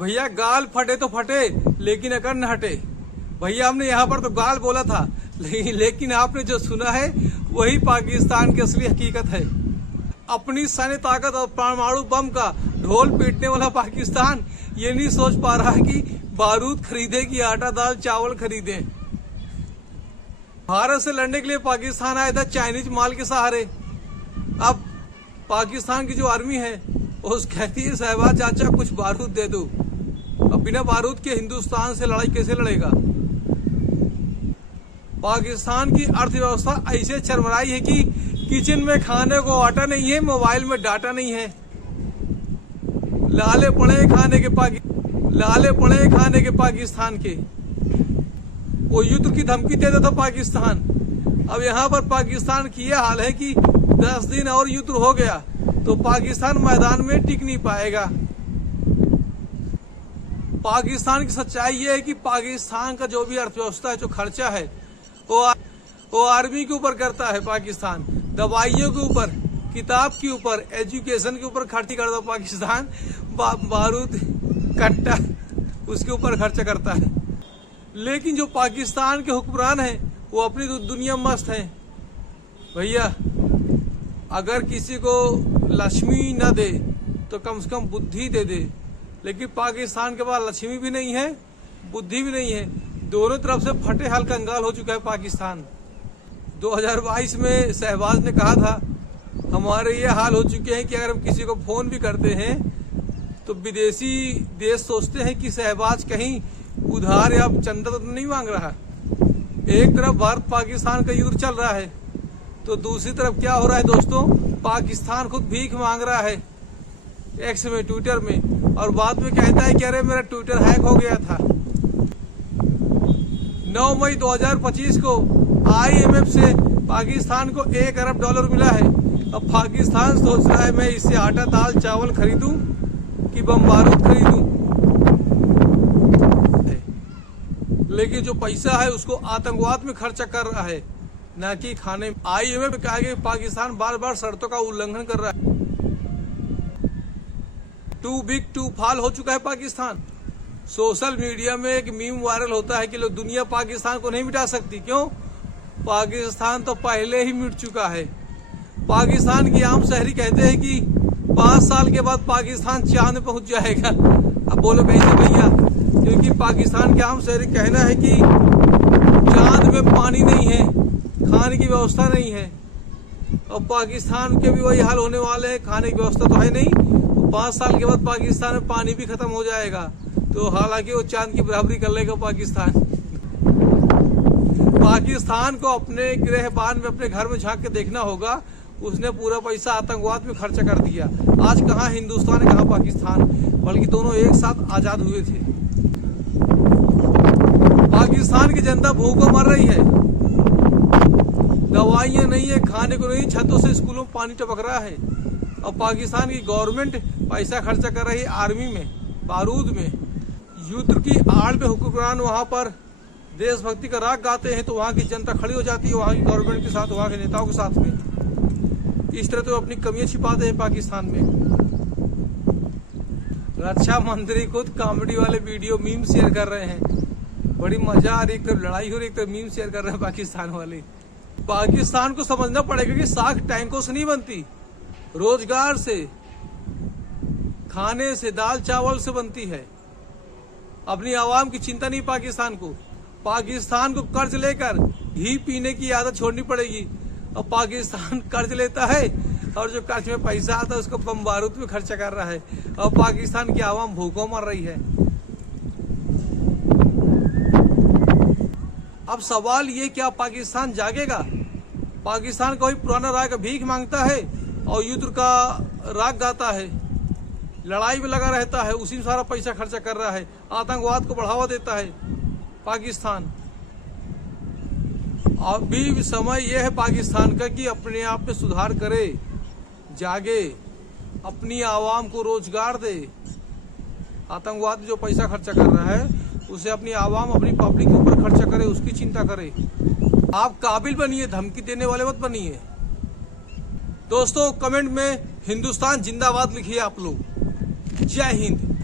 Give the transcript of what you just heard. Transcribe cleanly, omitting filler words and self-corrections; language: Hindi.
भैया गाल फटे तो फटे लेकिन अकड़ न हटे। भैया हमने यहाँ पर तो गाल बोला था, लेकिन आपने जो सुना है वही पाकिस्तान की असली हकीकत है। अपनी सैन्य ताकत और परमाणु बम का ढोल पीटने वाला पाकिस्तान ये नहीं सोच पा रहा कि बारूद खरीदे कि आटा दाल चावल खरीदे। भारत से लड़ने के लिए पाकिस्तान आया था चाइनीज माल के सहारे। अब पाकिस्तान की जो आर्मी है वो कहती है शहबाज चाचा कुछ बारूद दे दो। अब बिना बारूद के हिंदुस्तान से लड़ाई कैसे लड़ेगा। पाकिस्तान की अर्थव्यवस्था ऐसे चरमराई है कि किचन में खाने को आटा नहीं है, मोबाइल में डाटा नहीं है। लाले पड़े खाने के पाकिस्तान के। वो युद्ध की धमकी देता था पाकिस्तान। अब यहाँ पर पाकिस्तान की यह हाल है कि 10 दिन और युद्ध हो गया तो पाकिस्तान मैदान में टिक नहीं पाएगा। पाकिस्तान की सच्चाई ये है कि पाकिस्तान का जो भी अर्थव्यवस्था है, जो खर्चा है वो आर्मी के ऊपर करता है। पाकिस्तान दवाइयों के ऊपर, किताब के ऊपर, एजुकेशन के ऊपर खर्च करता है। पाकिस्तान बारूद कट्टा उसके ऊपर खर्चा करता है। लेकिन जो पाकिस्तान के हुक्मरान हैं वो अपनी दुनिया मस्त हैं। भैया अगर किसी को लक्ष्मी न दे तो कम से कम बुद्धि दे दे, लेकिन पाकिस्तान के पास लक्ष्मी भी नहीं है, बुद्धि भी नहीं है। दोनों तरफ से फटे हाल कंगाल हो चुका है पाकिस्तान। 2022 में शहबाज ने कहा था हमारे ये हाल हो चुके हैं कि अगर हम किसी को फोन भी करते हैं तो विदेशी देश सोचते हैं कि शहबाज कहीं उधार या चंदा तो नहीं मांग रहा। एक तरफ भारत पाकिस्तान का युद्ध चल रहा है तो दूसरी तरफ क्या हो रहा है दोस्तों, पाकिस्तान खुद भीख मांग रहा है एक्स में, ट्विटर में, और बाद में कहता है कि अरे मेरा ट्विटर हैक हो गया था। 9 मई 2025 को IMF से पाकिस्तान को $1 अरब मिला है। अब पाकिस्तान सोच रहा है मैं इससे आटा दाल चावल खरीदूं कि बम बारूद खरीदूं। लेकिन जो पैसा है उसको आतंकवाद में खर्चा कर रहा है, न कि खाने में। IMF में कहा गया पाकिस्तान बार बार शर्तों का उल्लंघन कर रहा है। टू बिग टू फॉल हो चुका है पाकिस्तान। सोशल मीडिया में एक मीम वायरल होता है कि लोग दुनिया पाकिस्तान को नहीं मिटा सकती। क्यों? पाकिस्तान तो पहले ही मिट चुका है। पाकिस्तान की आम शहरी कहते हैं कि 5 साल के बाद पाकिस्तान चांद में पहुंच जाएगा। अब बोलो कैसे भैया? क्योंकि पाकिस्तान के आम शहरी कहना है कि चांद में पानी नहीं है, खाने की व्यवस्था नहीं है। और पाकिस्तान के भी वही हाल होने वाले हैं, खाने की व्यवस्था तो है नहीं। 5 साल के बाद पाकिस्तान में पानी भी खत्म हो जाएगा। तो हालांकि वो चांद की बराबरी कर लेगा पाकिस्तान। पाकिस्तान को अपने गृहबान में, अपने घर में झांक के देखना होगा। उसने पूरा पैसा आतंकवाद में खर्चा कर दिया। आज कहाँ हिंदुस्तान है, कहाँ पाकिस्तान, बल्कि दोनों एक साथ आजाद हुए थे। पाकिस्तान की जनता भूखों मर रही है, दवाइयां नहीं है, खाने को नहीं, छतों से स्कूलों में पानी टपक रहा है। और पाकिस्तान की गवर्नमेंट पैसा खर्चा कर रही है आर्मी में, बारूद में। युद्ध की आड़ में हुक्मरान वहां पर देशभक्ति का राग गाते हैं तो वहां की जनता खड़ी हो जाती है वहां की गवर्नमेंट के साथ, वहां के नेताओं के साथ में। इस तरह तो अपनी कमियां छिपाते हैं पाकिस्तान में। रक्षा मंत्री खुद कॉमेडी वाले वीडियो मीम शेयर कर रहे हैं। बड़ी मजा आ रही, एक तरफ लड़ाई हो रही, एक तरफ मीम शेयर कर रहे हैं पाकिस्तान वाले। पाकिस्तान को समझना पड़ेगा कि साख टैंकों से नहीं बनती, रोजगार से, खाने से, दाल चावल से बनती है। अपनी आवाम की चिंता नहीं पाकिस्तान को। पाकिस्तान को कर्ज लेकर घी पीने की आदत छोड़नी पड़ेगी। और पाकिस्तान कर्ज लेता है और जो कर्ज में पैसा आता है उसको बम बारूद में खर्चा कर रहा है। और पाकिस्तान की आवाम भूखों मर रही है। अब सवाल ये, क्या पाकिस्तान जागेगा? पाकिस्तान कोई पुराना राग भीख मांगता है और युद्ध का राग गाता है, लड़ाई में लगा रहता है, उसी में सारा पैसा खर्चा कर रहा है, आतंकवाद को बढ़ावा देता है पाकिस्तान। अभी समय यह है पाकिस्तान का कि अपने आप में सुधार करे, जागे, अपनी आवाम को रोजगार दे। आतंकवाद जो पैसा खर्चा कर रहा है उसे अपनी आवाम, अपनी पब्लिक के ऊपर खर्चा करे, उसकी चिंता करे। आप काबिल बनिए, धमकी देने वाले मत बनिए। दोस्तों कमेंट में हिंदुस्तान जिंदाबाद लिखिए आप लोग। जय हिंद।